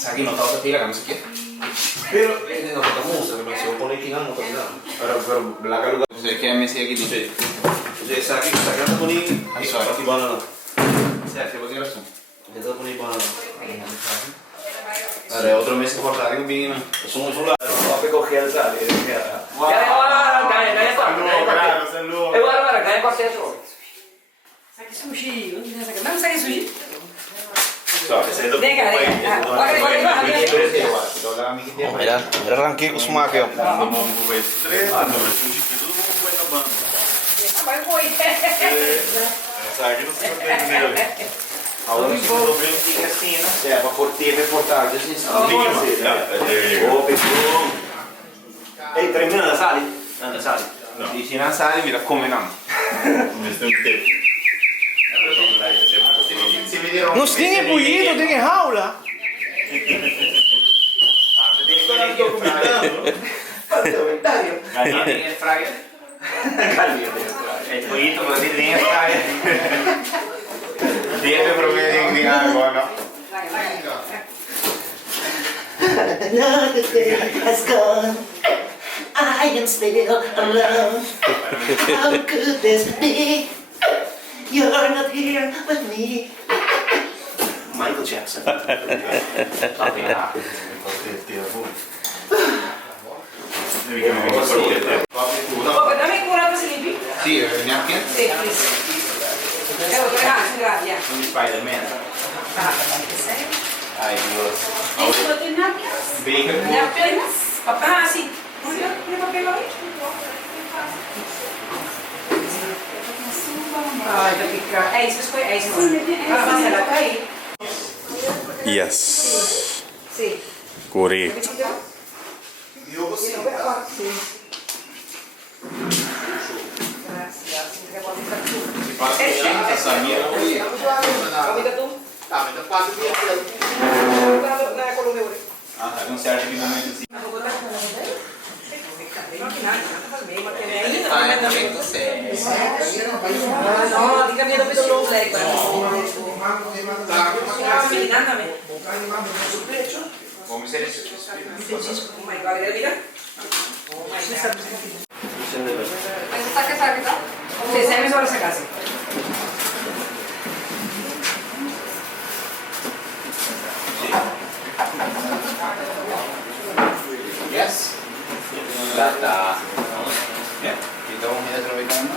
Sa akin notado sa tira kami sikit. Pero hindi na katamusa naman siya kung ikingan mo kanina. Pero belakang lugar. Jadi kaya may siya gitu. Jadi sa akin na kuning ay so pati bana na. Siya bagay rason. Dito kuning bana na. Ada otro mes que cortar que vino. Es un solo. Papi cogía el sal y decía. Gaya Saludos. gaya qualquer jogo. Saki sushi, onde é essa? Não saki sushi. Venga, Mira arranqué con su maquio. Ahora sí lo veo que assim, né? Para curtir reportagem, assim, Ei, termina la sali? Anda, sali. E se non sali, vi raccomandiamo. Não tem bullido, tem jaula. Galinha tem fryer. El pollito così tem fryer. Deve provvedere di algo, no? Another day has gone. I am still alone. How could this be? You're not here with me. Michael Jackson. Oh, dammi curato Sleepy. Sì, neanche? Sì, please. Grazie. Sono Spider-Man. Ai, Dios. Baker. Ah, sì. Prima papel hoy. Ai, tá picando. É isso, é isso. Ah, mas ela tá aí. Yes. Sim. Correto. Comida tu? Tá, mas tá quase bem aquilo. Na Colômbia. Ah, tá. Não se acha que no momento assim. No, dica miedo peso low leg. Come se ne Oh my god, mira. Oh my god. ¿Esta que está aquí? Sí, se me sobre esa casa. Yes. Data. Ya. Kita mau minta terlebih dahulu.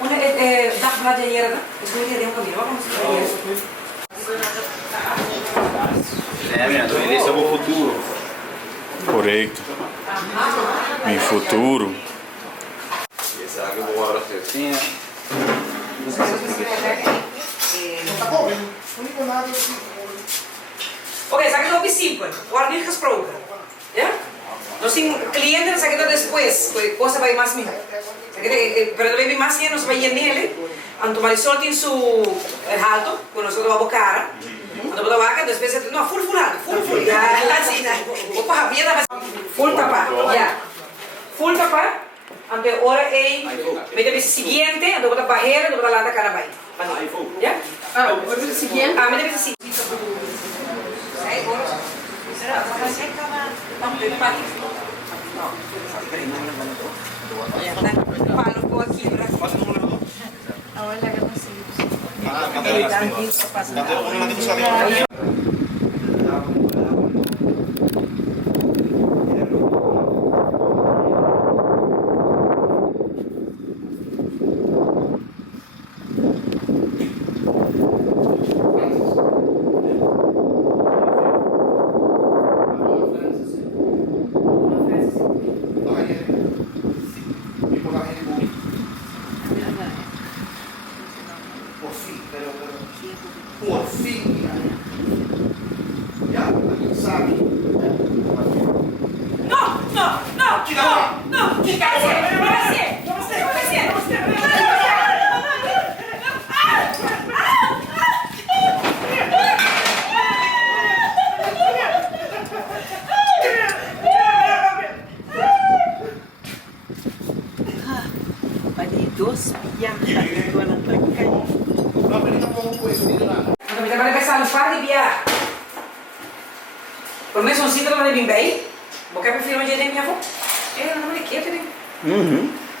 Una da playa ayer, ¿no? Es muy día de un camino, vamos a ver eso. Mira, tu ideia sobre o futuro. Correto. Mi futuro. Será que eu vou agora assim, né? Ok, sabe que eu vi 5, guarda as prontas, ya? Los clientes saben después, cosa va a ir más mejor. Pero debe ir más bien, nos va a ir nele. Anto Marisol tiene su alto, con nosotros vamos a cara. Anto puedo vaca, después no, full alto, full. Ya, así, poco javiera, full tapa, ya. Full tapa. Ante hora ei, mete vez siguiente, anto puedo bajera, anto puedo lata cara vai. Ya? Ah, o vez siguiente. Ah, mete vez siguiente. Sai, bora. Será? Vai ser cada Palo po aqui, Passa no mulador. Olha, eu não sei. Nanti aku nanti bisa lihat. Dos piadas. Então, me vai pensar no par de biar. Por menos um cinto de bem. Vou querer filmar de minha avó. Não me quer, né?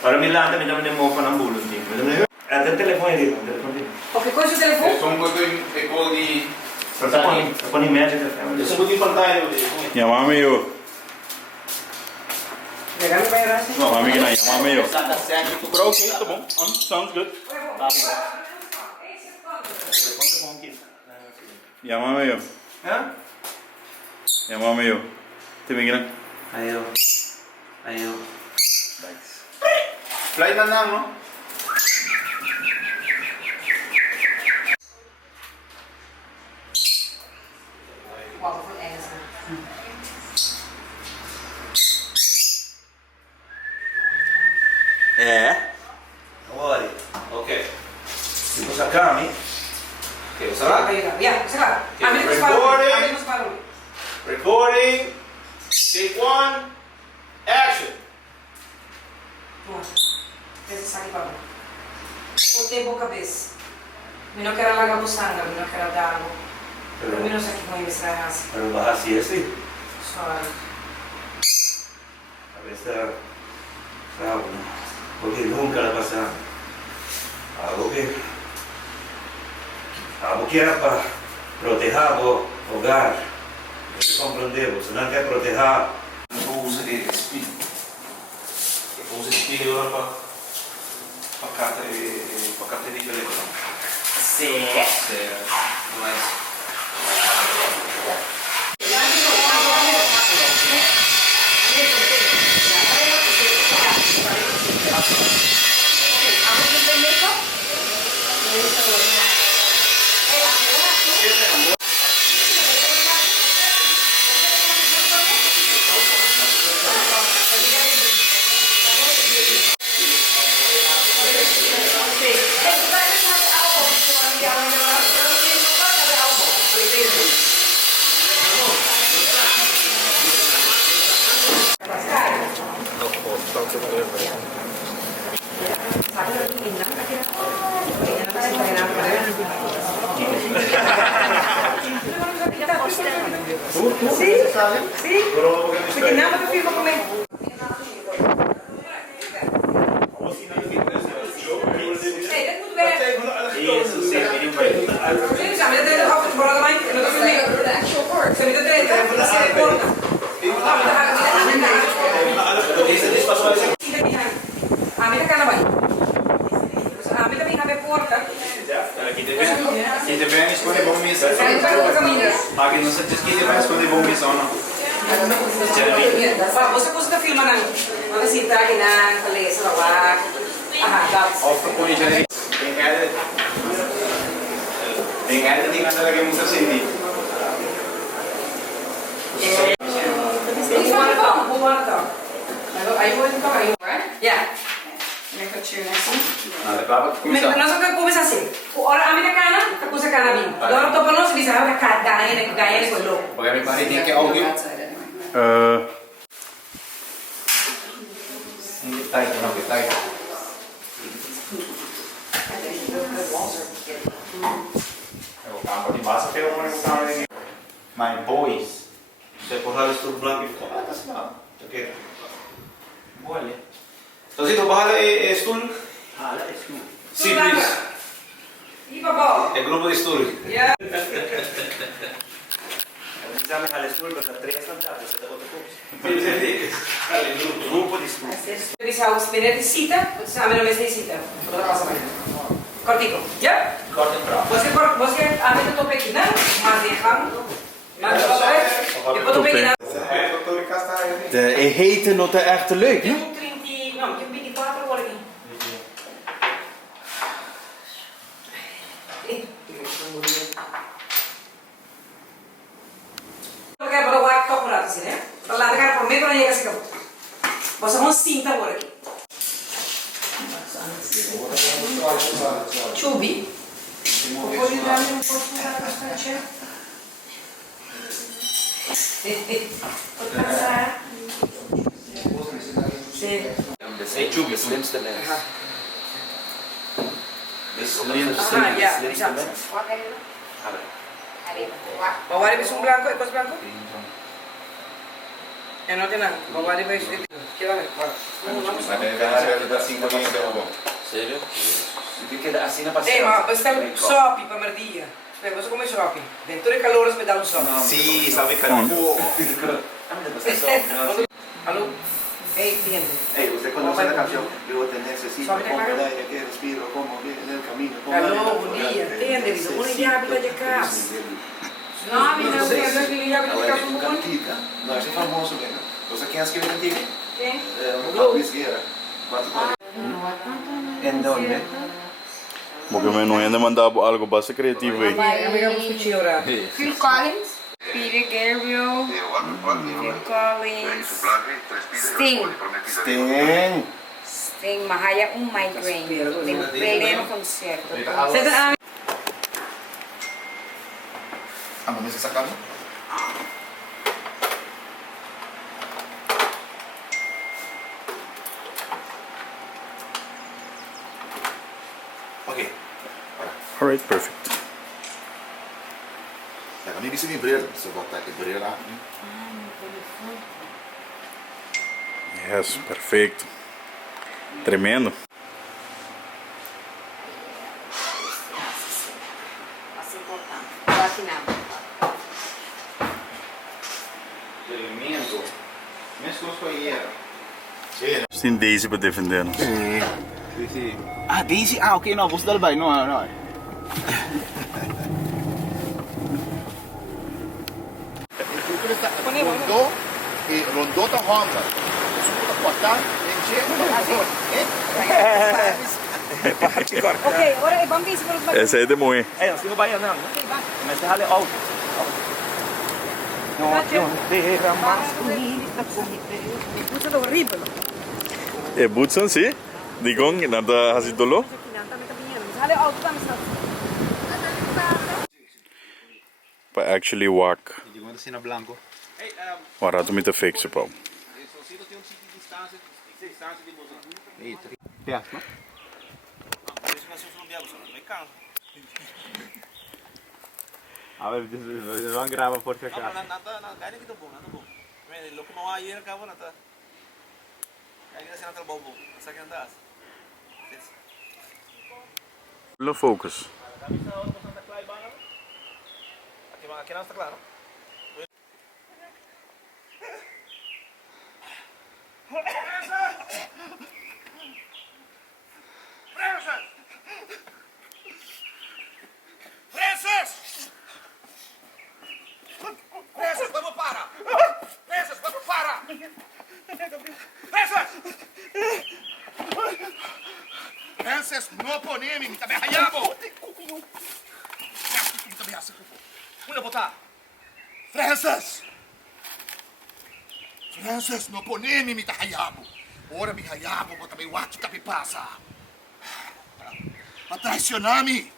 Ora mi landa mi dá mo fa nambulo tipo. Até telefone dele, telefone dele. Qualquer coisa do telefone. Sono quei po' di... Poni magic family. Sono di pantalla. Llamame yo. Legal, vai orar assim. Llamame que não, llamame yo. Pero okay, tá bom. Sounds good. Llamame yo. Hã? Llamame yo. Te me quieran. Ayo. Fly na lang, no? Uau, foi essa. Ori. Ok. Tipo sacami. Ok, sarà? Yeah, sei lá. Okay, A menos recording. barulho. A menos barulho. Recording. Take one. Action. Esse saque para o tempo cabeça. Eu não quero largar o sangue, eu não quero dar água. Eu não sei como isso é assim. Pero vas así, así. Suave. A veces, sabe, porque nunca le pasa algo que era para proteger o hogar. Você compreendeu? Você não quer proteger. Não usa de espírito. Usa espírito agora para carta de telefone. Certo. Mas... Sì, perché nada che filma come... Isso, sim, Kita bem escolher bom missa. Aqui não se diz que ele vai escolher bom missa ou não. Você pode filmar na visita aqui na palestra lá. Of põe já tem cara de nada lagi musa sini. Yeah. Nada para começar. Nós vamos começar assim. Ora a minha cana, a coisa cana bem. Agora tô falando se você vai ganhar com louco. Porque me parece que é áudio. Tá, não, que tá aí. O campo de massa tem um campo de my boys. Você porra isso tudo branco e fala, tá assim, ok. Olha. Então se tu barra é estudo. Simples. E babá? É grupo de estudo. Yeah. Exame al estudio, pero 3 andadas, você Grupo de estudo. Bisa harus benar di cita, sama nama di cita. Cortico, ya? Corta pra. Você ambil tu topik kita, masih kamu. Mas eu tô pegando. De hete nog echt te leuk, Eu hè? tenho 30, não, eu tenho 24 horas aqui. Porque para o ar toco lá assim, né? Para lá pegar por meio para chegar assim acabou. Você não sinta agora aqui. Chubi. Pode dar um pouco bastante. Pode passar. Sim. Sei chubi, slimste mens. Slim, Ajá, ya, slim exacto. cement. A ver. Bawari es un blanco, ¿es blanco? No tiene nada. Bawari es... ¿Qué va a ver? Serio? Perché así no passa. Ma questa è sopi per merdia. Aspetta, cosa come sopi? Dentro il calore si dà un sopi. Sì, stavo carino. Allora, entiende. Usted conoce la canción, yo te necesito, como el aire que respiro, como viene el camino. Allora, un dia, entiende, dico, uno gli abita di casa. No, mi non sei, non gli abita di casa un buon. No, ese es famoso, mira. ¿Entonces quién escribe contigo? Che? Luis Guerra. En dónde? Porque me no han mandado algo para ser creativo aí. Amica, vou discutir ora. Phil Collins, Peter Gabriel, Phil Collins, Sting. Sting, Mahaya migraine. Tem pleno concerto. Ah, ¿me estás sacando? Ok. Alright, perfect. La camisa dice mi bril, se bota el bril lá. Yes, perfeito. Tremendo. Tremendo. Mesmo com banheiro. Tem Daisy para defender-nos. Ah, Daisy? Ah, ok, no, você dá bem, não, não. Rondô e Rondô da Honda. Supo da cortar, Ok, ora vamos ver se vamos bater. Essa aí é de moer. É, não vai não. Mas você rale alto. Não, derra Questo è orribile. É Butson, sim? Digong, nada hasitolo. Sale alto também. Para actually walk. Digo, assim na blanco. Barato met de fixen, pal. Perto, não? A ver, van grava por si acaso. Nada, kaya kita bom, nada bom. Men, lo que no hay en cabo nada. Kaya kita sinatal bobo, sa kanya taas. Lo focus. Aqui não está claro. Francis, vamos para! Francis, vamos para! Francis, no ponemi, mi tabi hayabo! Mi tabi hasa ko. Una bota! Francis! Francis, no ponemi, mi hayabo! Ora mi hayabo, bota mi waki tabi pasa! Patraicionami!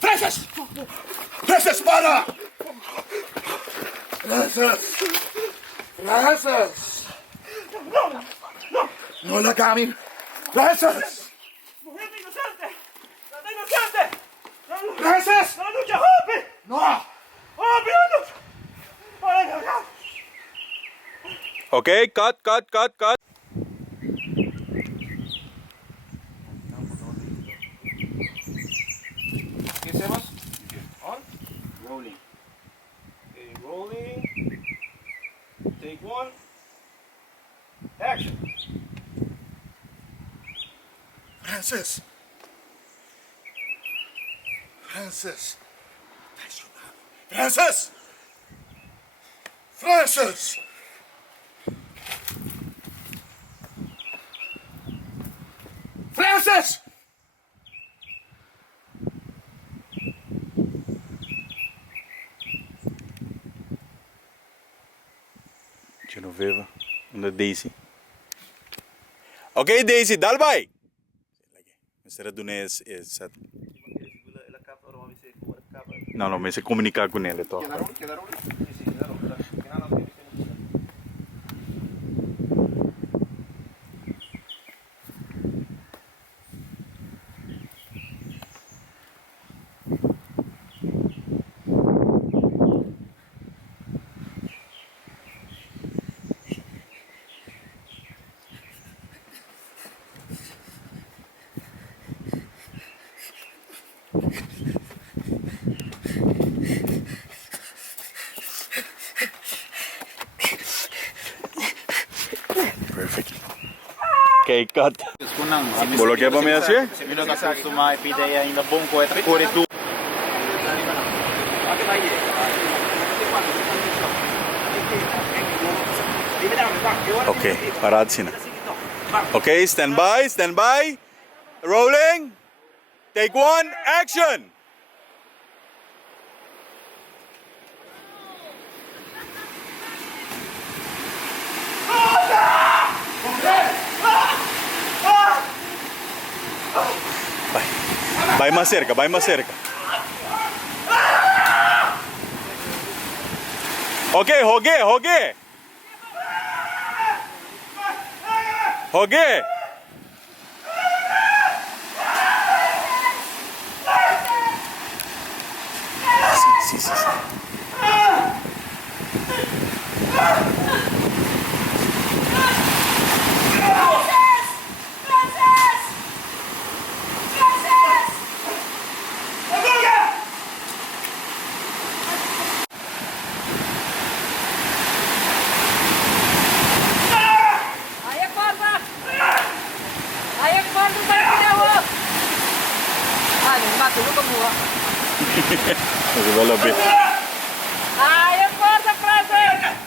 Francis! Francis, para! Francis! Francis! No la cami! Francis! Francis! No! Ok, cut. ¿Qué hacemos? On? Rolling. Okay, rolling. Take one. Action. Francis! Francis! Francis! Francis! Francis! Genoveva. Onda Daisy. Ok, Daisy, dal vai! Mr. Dunes is set. Não, mas você comunicar com ele, toca. Quedaron? Sí, quedaron. K-cut. Bolokea pa minä siihen? Minun kanssa kustumaan epidejä in the bonko, että kuoritu. Okay, paraat siinä. Okay, stand by. Rolling. Take one, action. Vai mais cerca. Okay, Rogue. Sí. Masih belum lebih. Ayo, corta, Francis!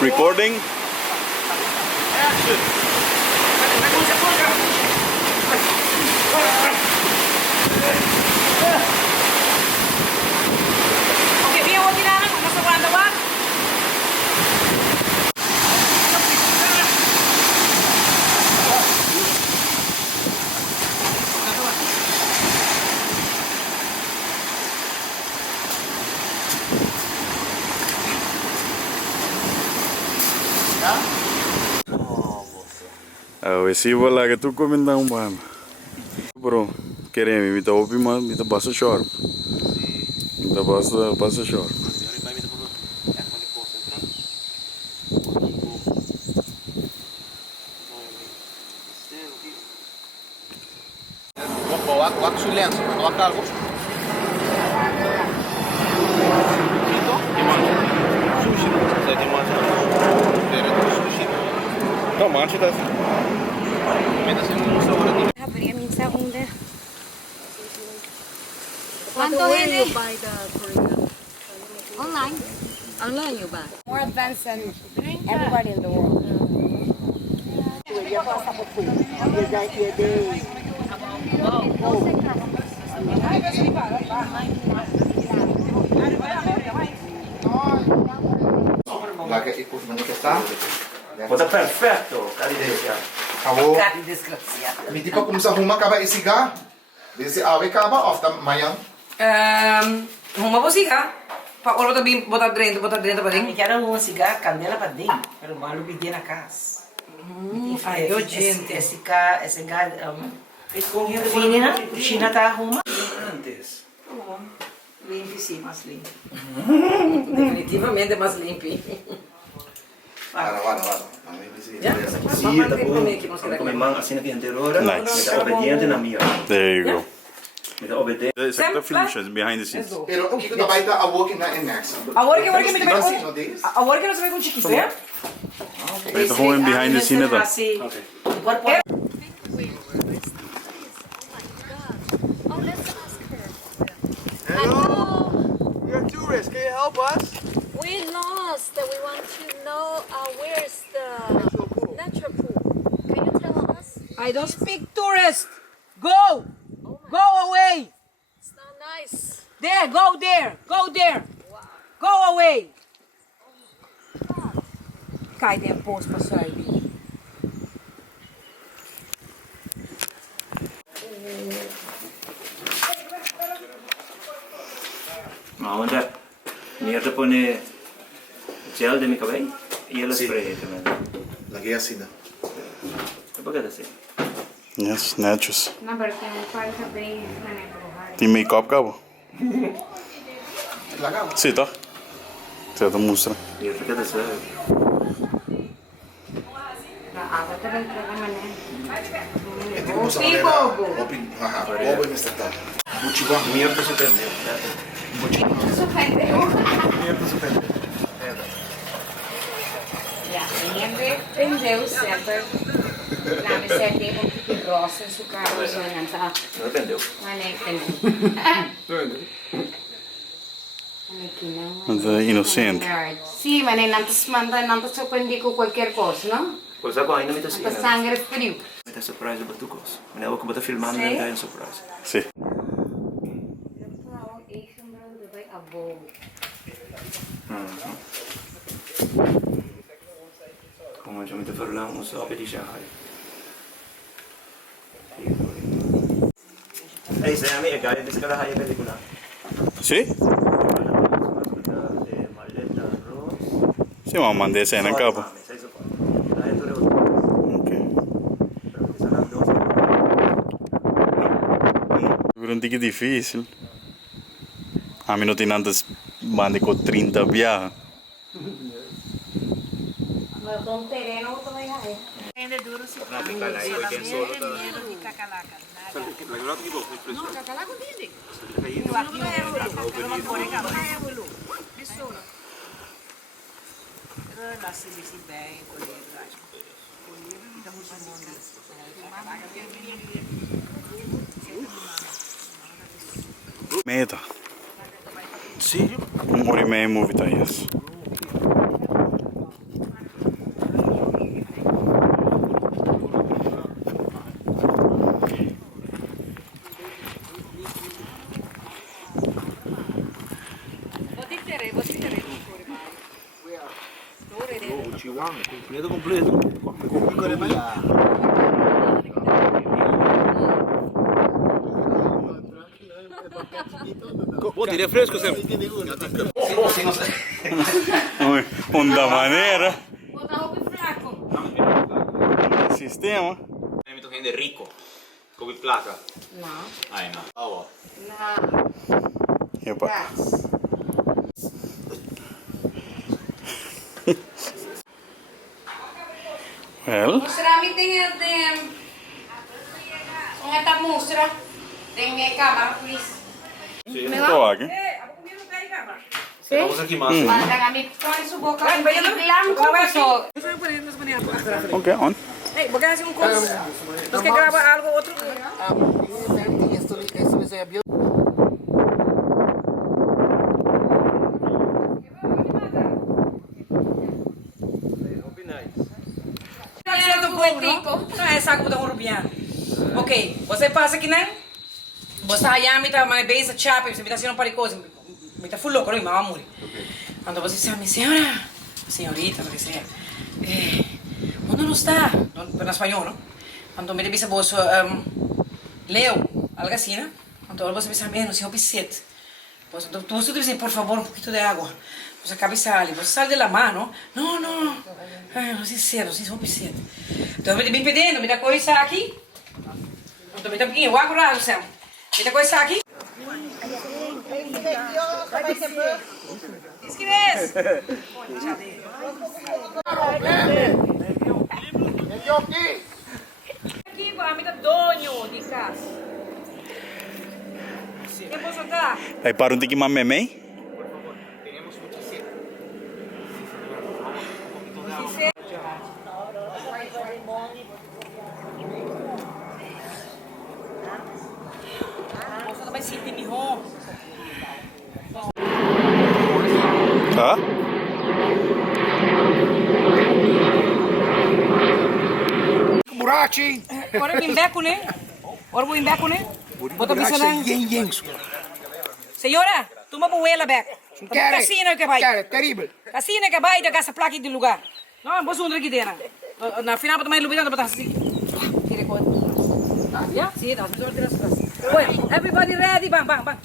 Recording. Okay, bien, huwag kailangan kung nasa wala ba? Vezi ăla că tu comenta un ban. Bro, querem, me dá ouvir mais, me dá basta short. Me dá basta short. Wak silencio, cuando wak algo. Sushi. Sai de mancha. Sushi. Não, mancha tá. Habría minsan unde. ¿Cuánto viene? Online. Online you buy. More advanced than everybody in the world. Lagay ikot ng kita. Está perfetto, Caridesia. Ako, Kati desgraciado. hindi pa kung sa huma ka ba isiga? Disi awe ka ba of the mayang? Huma po siya. Pa ulo tabi botar dentro pa rin. Quero uma cigarra, candela para dentro, pero malo pedir na casa. Ay, yo gente. Esse gás, menina, China tá arruma. Antes. Limpe sim, mais limpe. Definitivamente mais limpo. Wala. Mami bisi. Ya? Sí, está bom. Como irmã, assim que anterior, me Nice. dá obediente na minha. There you go. Me dá obediente. This is the filmation behind the scenes. Pero kiko na baita awokin na in next. Agora que nós Basi no days? Agora que nós vamos com chiquito, é? Ito gewoon behind the scene ito. Okay. Hello. We're tourists. Can you help us? We lost. We want to know where's the. No, I don't speak tourist. Go! Go away! It's not nice. There, go there. Go there. Go away. Cai tem posto para sair. Ahora, mi te pone gel de mi cabello y el spray también. La guía así, ¿no? ¿Por qué así? Yes, nachos. No, pero tem falta bem, né, Tem make-up, cabo? Sim, tá. Você tá mostrando. Y por qué así? a água também tem mané. Bobo en esta tarde. Buchibán. Mierda se prendió. Surpreendeu. Mierda se prende. Ja, sempre prendeu sempre. La mi serve un po' più grosso su carro, tá? No dependeu. Mané, prendeu. Mas é inocente. Sì, ma non ti sorprendi con qualche cosa, no? Cosa qua ainda me tá Per sangue frio. Me tá surprise about tu cosa. Me leva que bota filmando Sim. e tá em surprise. Sim. Como eu já me tô falando, só pedir já. Ei, sai a minha cara, disse que ela vai película. Sim? Sim, mas mandei cena, cabo. Ok. Por um tique difícil. A mim não tem tantas bandas com 30 viagens. Mas com terreno eu também é. Ainda duro se faz. De cacalaca. Não, cacalaca não tem. Eu aqui não é uma porega, não é bolu. Pessoa. Nasci bem, colhido, acho. Colhido, então Meta. Sério? 1h30 movie tá isso. Buchibán, completo. Con pico de maíz. Vos tiré fresco, Sam. Da maneira. Botar roupa fraco. Sistema. Nemi to gente rico. Come placa. Não. Ai, no. Oh, Não. Epa. Gás. Well, Mostrar-me tem esta mostra. Tem minha câmera, please. tô aqui. Vamos aqui mais. Manda a mim, põe sua boca Vai, vai, blanco. vai, Só. Ok, on. Hey, porque hace un curso. Los que graba algo, otro. Não é saco botar um rupiano. Ok, você passa aqui, né? Você allá me tá bem chapa, você me tá fazendo para coisa, me tá full louco, não, mamá morre. Quando você diz, minha senhora, senhorita, lo que sea, onde não está? En español, ¿no? Quando me dice vos, Leo, algo assim, né? Quando você pensa, menos, senhor Pisset. Você diz, por favor, um pouquinho de água. Você acaba e sale, você sai de la mano. Não, não. Ai, não sei ser, não sei se vou Pisset. Então, me pedindo, me dá coisa aqui. Então, me dá um pouquinho, o água, Sam. Me dá coisa aqui. Diz que vês? Aqui, a me dá dono de casa. Quem posso dar? Aí para um tique mais memei. Você também sentir melhor. Tá? Buraco! borrachi. Ora vim back con él. Ora vim back con él. Bota bisa lang. Senhora, toma buela back. Casino que vai. Terrible. Casino que vai da casa placa de lugar. Não, vou sundra aqui dentro. Na final para mais lubidando para assim. Tira conta. Yeah, sim, nós vamos tirar as coisas. Well, everybody ready? Bang, bang, bang.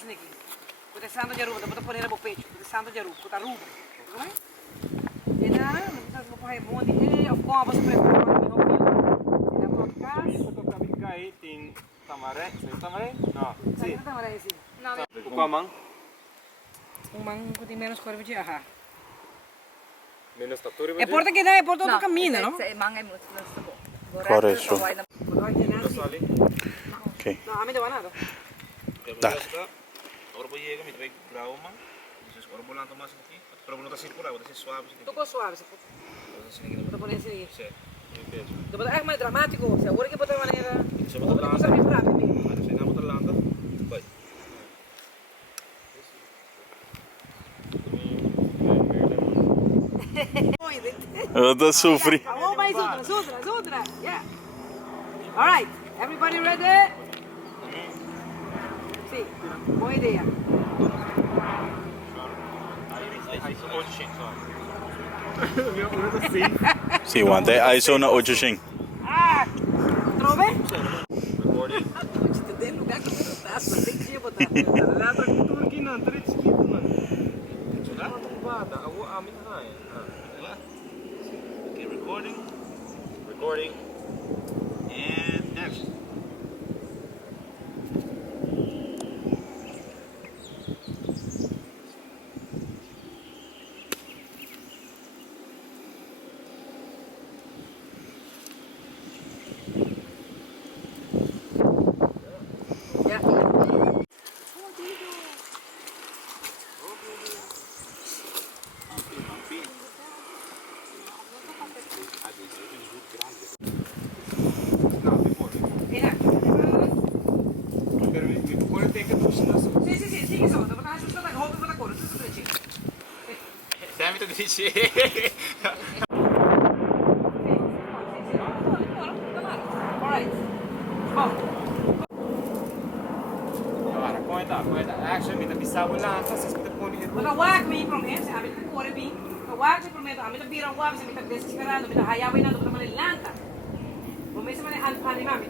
Aqui. Começando de aruba, depois poner no peito. Começando de aruba, puta aruba. Tudo bem? E nada, não vou correr bonde. E eu como você prepara para o meu. Na podcast. Ito kami kahit in tamaré. Sa tamaré? No. Sim. Tamaré, sim. Não. Ukamang? Umang kuti menos corvo de arra. Menos taturi ba? É porta que dá, é porta do caminho, não? Por eso. Ok. Não, a mim não vai nada. Dale. Ahora voy a llegar, me trae bravo, man. Entonces, ahora volando más aquí. Pero no está circular, está suave. Tocou suave, você pode poner assim. Sí. Depois é mais dramático, se agora que botar maneira. Se Vou passar mais rápido. Se não botar landa, vai. Eu sofri. Vamos mais outra. Yeah. All right, everybody ready? Sim, boa ideia. Sì, guarda, hai sono 800. Ah, trove? Tem lugar que não tá, só tem que botar. Lá tá com tudo aqui, não, 3 quilos, mano. Okay, recording, and next. Sì, insomma, devo andare giusto da corpo, da corpo, tutto diretto. Dammi tu dici. Alright. Bom. Agora, conta. Action, me pensava lá, então vocês podem pôr Mas a wag me promete, a mim tá corre bem. A wag me promete, a mim tá vira wag, a mim tá desesperado, a mim tá raiava e nada, a mim tá lanta. Promete me animar,